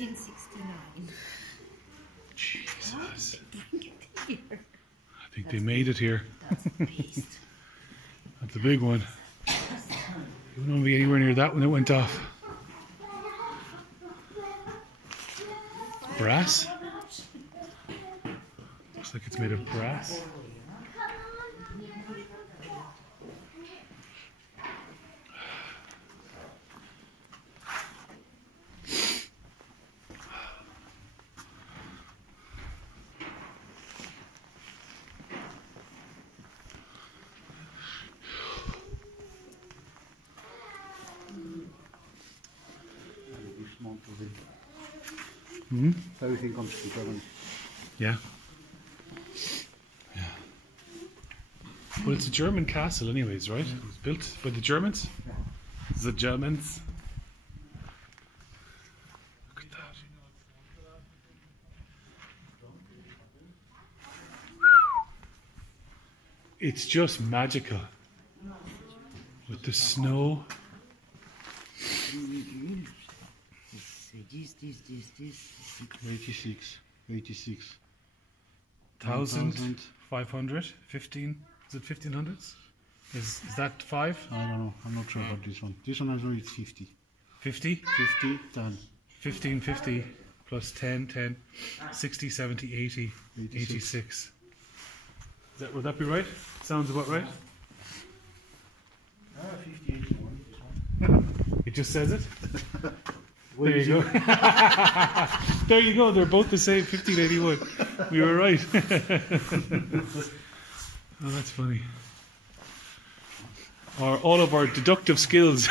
1569. Jesus. I think they made it here. That's a beast. That's a big one. You wouldn't want to be anywhere near that when it went off. Brass? Looks like it's made of brass. Hmm? Everything comes to Germany. Yeah. Yeah. Well, it's a German castle anyways, right? It was built by the Germans. The Germans. Look at that. It's just magical. With the snow. This. 86. 1,500? 15? Is it 1500s? Is that 5? I don't know. I'm not sure about this one. This one I know it's 50. 50? 50, 10. 1550 plus 10, 10, 60, 70, 80, 86. Would that be right? Sounds about right? 50, 81. This one. It just says it? There you go. There you go. They're both the same. 1581. We were right. Oh, that's funny. All of our deductive skills.